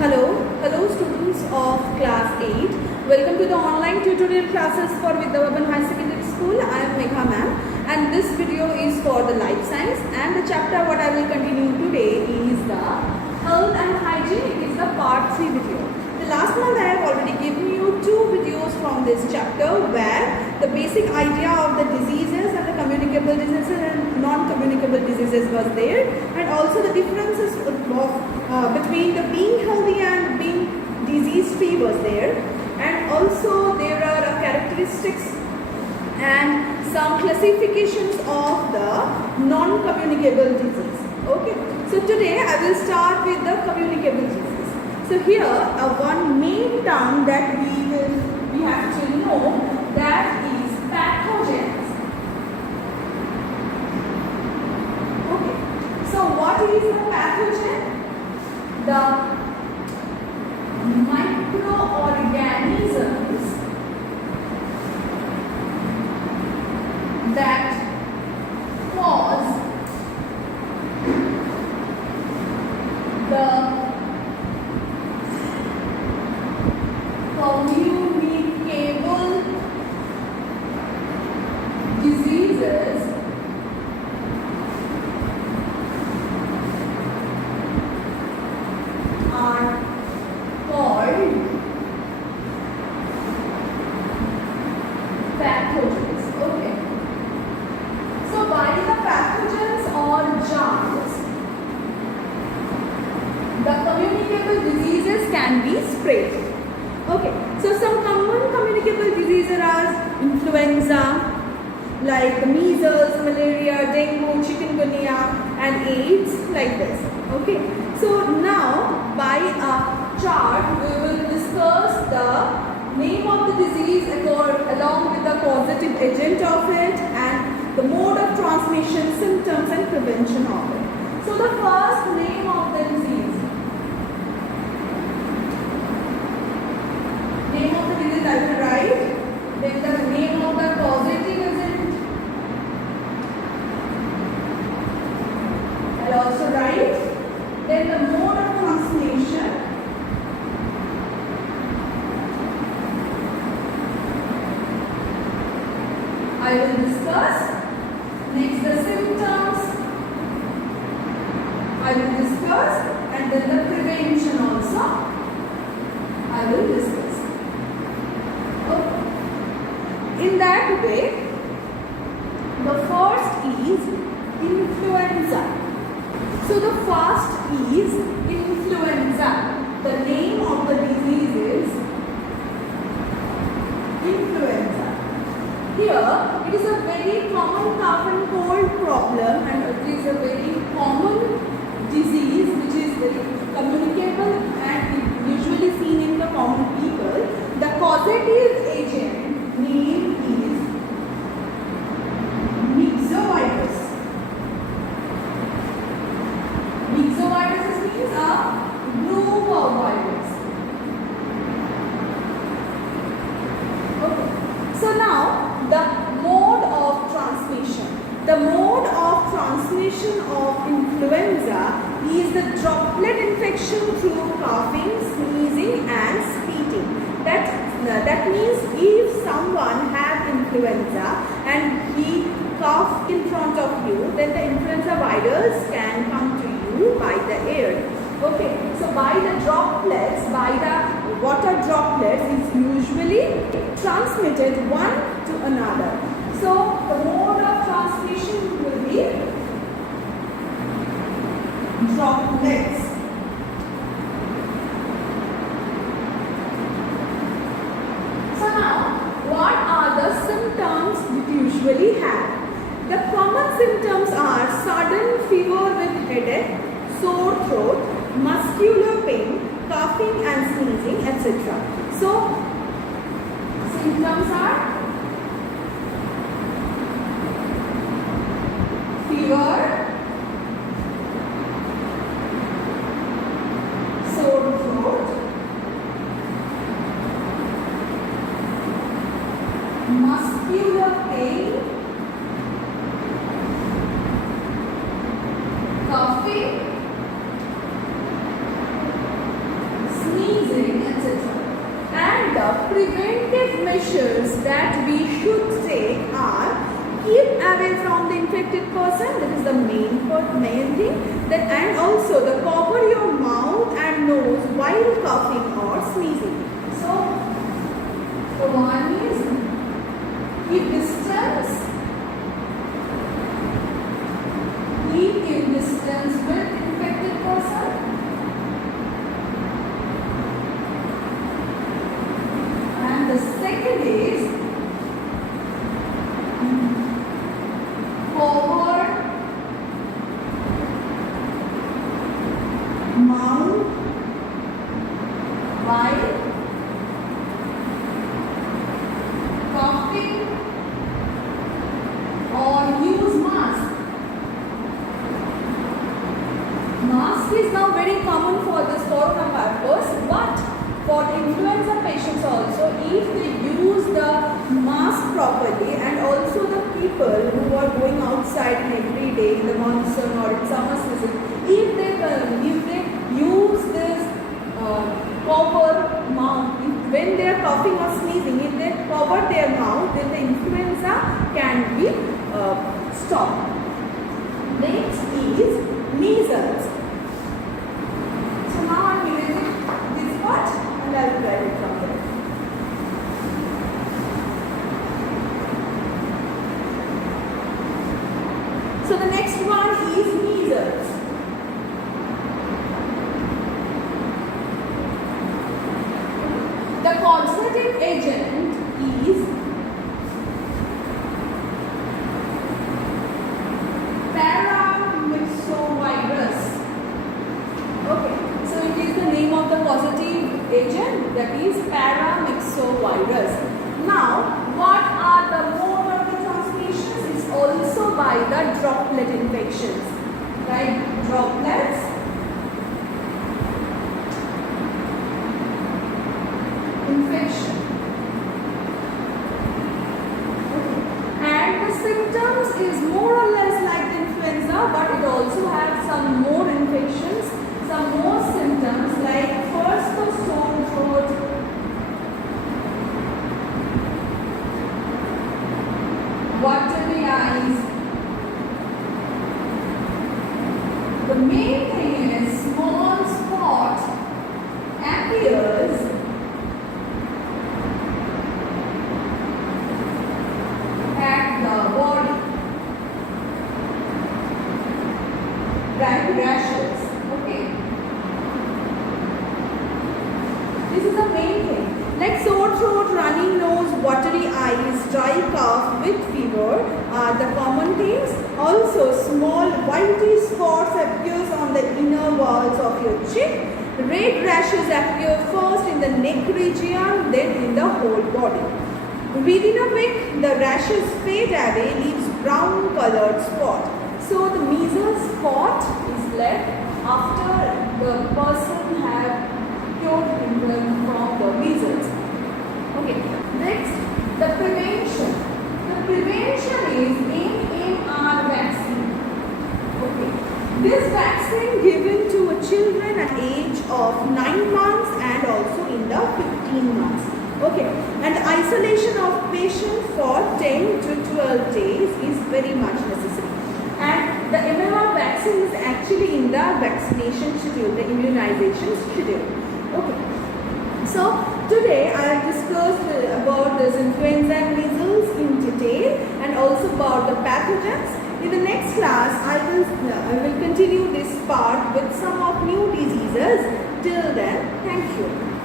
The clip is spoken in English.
Hello students of class 8. Welcome to the online tutorial classes for Vidyavan High Secondary School. I am Megha ma'am and this video is for the life science, and the chapter what I will continue today is the health and hygiene. It is the part 3 video. The last month I have already given you 2 videos from this chapter where the basic idea of the diseases and the communicable diseases and non-communicable diseases was there, and also the differences between the being healthy and being disease free was there, and also there are characteristics and some classifications of the non-communicable disease. Okay, so today I will start with the communicable disease. So here one main term that we have to know, that is pathogens. Okay, so what is a pathogen? The microorganisms that cause the communicable diseases are called pathogens. Okay. So by the pathogens or germs, the communicable diseases can be spread. Okay. So some common communicable diseases are influenza, like measles, malaria, dengue, chikungunya, and AIDS, like this. Okay. So now by a chart we will discuss the name of the disease along with the causative agent of it and the mode of transmission, symptoms and prevention of it. So the first name of the disease. Name of the disease I will write. Then the name of the causative agent. I will also write. Then the mode of transmission. I will discuss. Next the symptoms I will discuss, and then the prevention also I will discuss. Okay. In that way, the first is influenza. So the first is influenza. The name of the disease is influenza. Here it is a very common cough and cold problem, and it is a very common disease which is very communicable and usually seen in the common people. The causative agent name is myxovirus. Myxovirus means a group of virus. Okay. So now the mode of transmission. The mode of transmission of influenza is the droplet infection through coughing, sneezing and spitting. That means if someone has influenza and he coughs in front of you, then the influenza virus can come to you by the air. Okay, so by the droplets, by the water droplets is usually transmitted one to another. So the mode of transmission will be droplets. So now, what are the symptoms we usually have? The common symptoms are sudden fever with headache, sore throat, muscular pain, coughing and sneezing, etc. So, symptoms are fever, sore throat, muscular pain, coughing, person, that is the main thing. Then and also the cover your mouth and nose while coughing or sneezing. So the one is keep distance. Keep in distance with infected person. And the second is cover mouth while coughing or use mask. Mask is now very common for this corona purpose, but for influenza patients also, if they use the mask properly, and also the people who are going outside in every day in the monsoon or in summer season, if they use this cover mouth, when they are coughing or sneezing, if they cover their mouth, then the influenza can be stopped. Next is measles. So now I am erasing this part and I will write it from there. So the next one is measles. The causative agent is agent, that is paramyxovirus. Now, what are the mode of the transmissions? It's also by the droplet infections, right? Droplets. Infection. And the symptoms is more or less like the influenza, but it also has some more infections, some more symptoms like first the sore throat, watery eyes. The main thing is small spot appears at the body, rashes. Okay. This is the main thing. Like sore throat, running nose, watery eyes, dry cough with fever are the common things. Also, small whitish spots appears on the inner walls of your chin. Red rashes appear first in the neck region, then in the whole body. Within a week, the rashes fade away, leaves brown colored spot. So the measles spot is left after the person have cured himself from the measles. Okay. Next, the prevention. The prevention is MMR vaccine. Okay. This vaccine given to children at age of 9 months and also in the 15 months. Okay. And the isolation of patient for 10 to 12 days is very much necessary. And the MMR vaccine is actually in the vaccination schedule, the immunization schedule. Okay. So today I have discussed about this influenza and measles in detail and also about the pathogens. In the next class I will continue this part with some of new diseases. Till then, thank you.